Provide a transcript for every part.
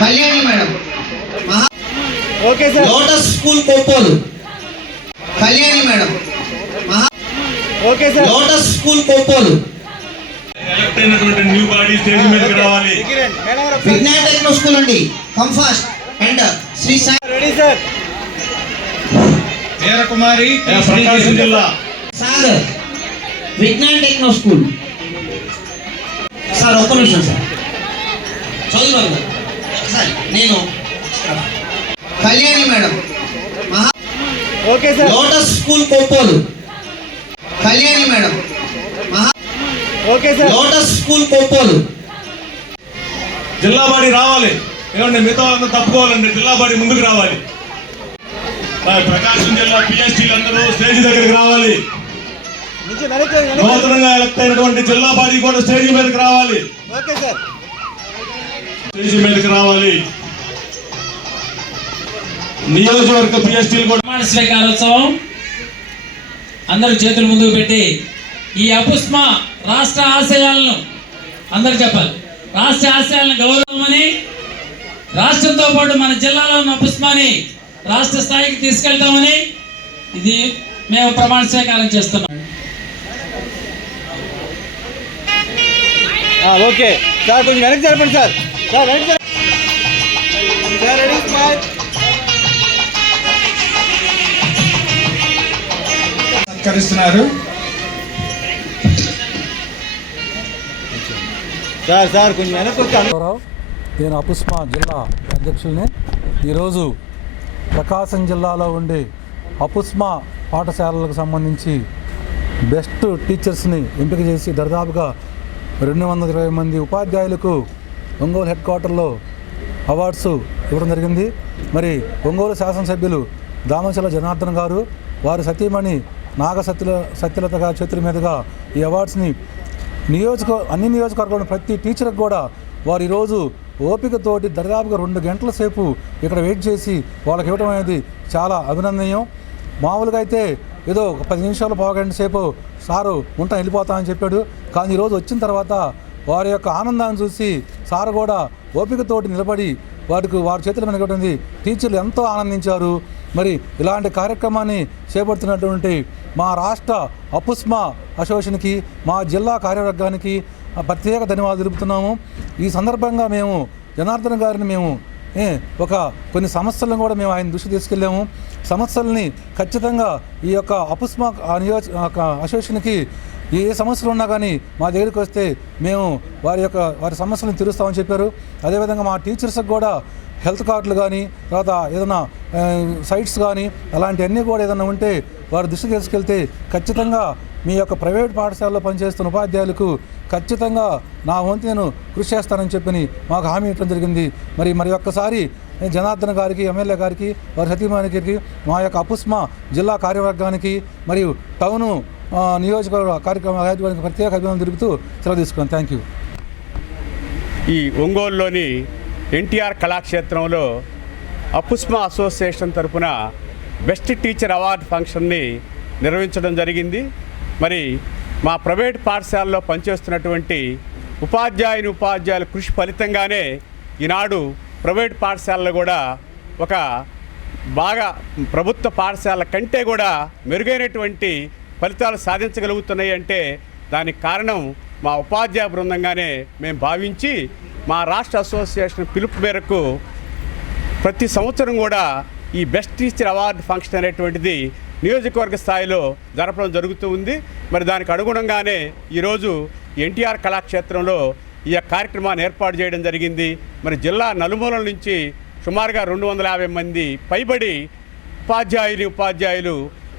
Kalyani madam, okay sir. Lotus school కోపోలు. Kalyani madam, okay sir. Lotus school కోపోలు. Elect అయినటువంటి new body stage మీదకి రావాలి. విజ్ఞాన టెక్నో స్కూల్ అండి. Come fast and Shri Sai. Ready sir. Veerakumari Prakasam జిల్లా సాగర్ విజ్ఞాన టెక్నో స్కూల్. సార్ ఒక్క నిమిషం సార్, చదువు సార్. నేను Kalyani madam, okay sir. Lotus school కోపోలు. Kalyani madam, okay sir. Lotus school కోపోలు. జిల్లా బాడీ రావాలి. ఏమండి మిగతా వాళ్ళంతా తప్పుకోవాలండి. జిల్లా బాడీ ముందుకు రావాలి. ప్రకాశం జిల్లా పిఎస్టీలు అందరూ స్టేజ్ దగ్గరికి రావాలి. నూతనంగా ఎలక్ట్ అయినటువంటి జిల్లా బాడీ కూడా స్టేజ్ మీదకి రావాలి. Okay sir. స్టేజ్ మీదకి రావాలి. నియోజకవర్గ పిఎస్టీలు కూడా ప్రమాణ స్వీకారోత్సవం అందరూ చేతులు ముందుకు పెట్టి ఈ అపుస్మా రాష్ట్ర ఆశయాలను అందరు చెప్పాలి. రాష్ట్ర ఆశయాలను గౌరవమని, రాష్ట్రంతో పాటు మన జిల్లాలో ఉన్న అపుస్మాని రాష్ట్ర స్థాయికి తీసుకెళ్తామని ఇది మేము ప్రమాణ స్వీకారం చేస్తున్నాం. ఓకే సార్, కొంచెం వెనక్కి జరపండి సార్. సార్ వెనక్కి సార్. Ready smile. సత్కరిస్తున్నారు. సార్ సార్ కొంచెం వెనక్కి వచ్చాను. నేను అపుస్మా జిల్లా అధ్యక్షుల్ని. ఈరోజు ప్రకాశం జిల్లాలో ఉండే అపుస్మా పాఠశాలలకు సంబంధించి బెస్ట్ టీచర్స్ని ఎంపిక చేసి దాదాపుగా 220 మంది ఉపాధ్యాయులకు ఒంగోలు హెడ్ క్వార్టర్లో అవార్డ్స్ ఇవ్వడం జరిగింది. మరి ఒంగోలు శాసనసభ్యులు దామచల జనార్దన్ గారు, వారి సతీమణి నాగ సత్యలత గారి చేతుల మీదుగా ఈ అవార్డ్స్ని అన్ని నియోజకవర్గంలో ప్రతి టీచర్కి కూడా వారు ఈరోజు ఓపికతోటి దాదాపుగా 2 గంటల సేపు ఇక్కడ వెయిట్ చేసి వాళ్ళకి ఇవ్వడం అనేది చాలా అభినందనీయం. మామూలుగా అయితే ఏదో 10 నిమిషాలు పావుగంట సేపు సారు వెళ్ళిపోతా అని చెప్పాడు. కానీ ఈరోజు వచ్చిన తర్వాత వారి యొక్క ఆనందాన్ని చూసి సారు కూడా ఓపికతోటి నిలబడి వారి చేతుల మీద ఇవ్వడం టీచర్లు ఎంతో ఆనందించారు. మరి ఇలాంటి కార్యక్రమాన్ని చేపడుతున్నటువంటి మా రాష్ట్ర అపుస్మా అసోసియేషన్కి, మా జిల్లా కార్యవర్గానికి ప్రత్యేక ధన్యవాదాలు తెలుపుతున్నాము. ఈ సందర్భంగా మేము జనార్దన్ గారిని కొన్ని సమస్యలను కూడా మేము ఆయన దృష్టి తీసుకెళ్ళాము. సమస్యల్ని ఖచ్చితంగా ఈ యొక్క అపుస్మా అసోసియేషన్కి ఏ సమస్యలు ఉన్నా కానీ మా దగ్గరికి వస్తే మేము వారి సమస్యలను తీరుస్తామని చెప్పారు. అదేవిధంగా మా టీచర్స్కి కూడా హెల్త్ కార్డులు కానీ, తర్వాత ఏదైనా సైట్స్ కానీ అలాంటివన్నీ కూడా ఏదైనా ఉంటే వారి దృష్టి తీసుకెళ్తే ఖచ్చితంగా మీ యొక్క ప్రైవేట్ పాఠశాలలో పనిచేస్తున్న ఉపాధ్యాయులకు ఖచ్చితంగా నా వంతు నేను కృషి చేస్తానని చెప్పి మాకు హామీ ఇవ్వడం జరిగింది. మరి ఒక్కసారి జనార్దన్ గారికి, ఎమ్మెల్యే గారికి, వారి సతీమణి గారికి, మా యొక్క అపుస్మా జిల్లా కార్యవర్గానికి మరియు టౌను నియోజకవర్గ కార్యక్రమానికి ప్రత్యేక అభినందనలు తెలుపుతూ సెలవు తీసుకున్నాను. Thank you. ఈ ఒంగోలులోని ఎన్టీఆర్ కళాక్షేత్రంలో అపుస్మా అసోసియేషన్ తరఫున బెస్ట్ టీచర్ అవార్డు ఫంక్షన్ని నిర్వహించడం జరిగింది. మరి మా ప్రైవేట్ పాఠశాలలో పనిచేస్తున్నటువంటి ఉపాధ్యాయుల కృషి ఫలితంగానే ఈనాడు ప్రైవేట్ పాఠశాలలో కూడా ఒక బాగా ప్రభుత్వ పాఠశాల కంటే కూడా మెరుగైనటువంటి ఫలితాలు సాధించగలుగుతున్నాయి అంటే దానికి కారణం మా ఉపాధ్యాయ బృందంగానే మేము భావించి మా రాష్ట్ర అసోసియేషన్ పిలుపు మేరకు ప్రతి సంవత్సరం కూడా ఈ బెస్ట్ టీచర్ అవార్డు ఫంక్షన్ అనేటువంటిది నియోజకవర్గ స్థాయిలో జరపడం జరుగుతూ ఉంది. మరి దానికి అనుగుణంగానే ఈరోజు ఎన్టీఆర్ కళాక్షేత్రంలో ఈ కార్యక్రమాన్ని ఏర్పాటు చేయడం జరిగింది. మరి జిల్లా నలుమూలల నుంచి సుమారుగా 250 మంది పైబడి ఉపాధ్యాయులు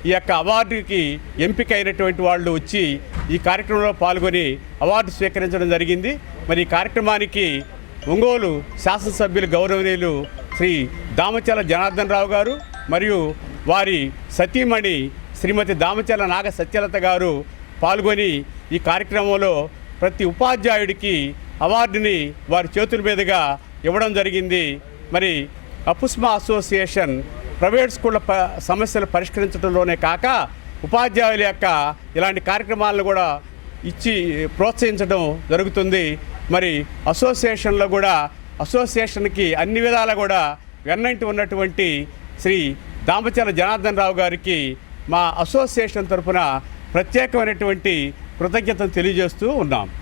ఈ యొక్క అవార్డుకి ఎంపికైనటువంటి వాళ్ళు వచ్చి ఈ కార్యక్రమంలో పాల్గొని అవార్డు స్వీకరించడం జరిగింది. మరి ఈ కార్యక్రమానికి ఒంగోలు శాసనసభ్యులు గౌరవనీయులు శ్రీ దామచల జనార్దన్ రావు గారు మరియు వారి సతీమణి శ్రీమతి దామచల నాగ సత్యలత గారు పాల్గొని ఈ కార్యక్రమంలో ప్రతి ఉపాధ్యాయుడికి అవార్డుని వారి చేతుల మీదుగా ఇవ్వడం జరిగింది. మరి అపుస్మా అసోసియేషన్ ప్రైవేట్ స్కూళ్ళ సమస్యలు పరిష్కరించడంలోనే కాక ఉపాధ్యాయుల యొక్క ఇలాంటి కార్యక్రమాలను కూడా ఇచ్చి ప్రోత్సహించడం జరుగుతుంది. మరి అసోసియేషన్లో కూడా అసోసియేషన్కి అన్ని విధాలా కూడా వెన్నంటి ఉన్నటువంటి శ్రీ దామచర్ల జనార్దన్ రావు గారికి మా అసోసియేషన్ తరఫున ప్రత్యేకమైనటువంటి కృతజ్ఞతలు తెలియజేస్తూ ఉన్నాం.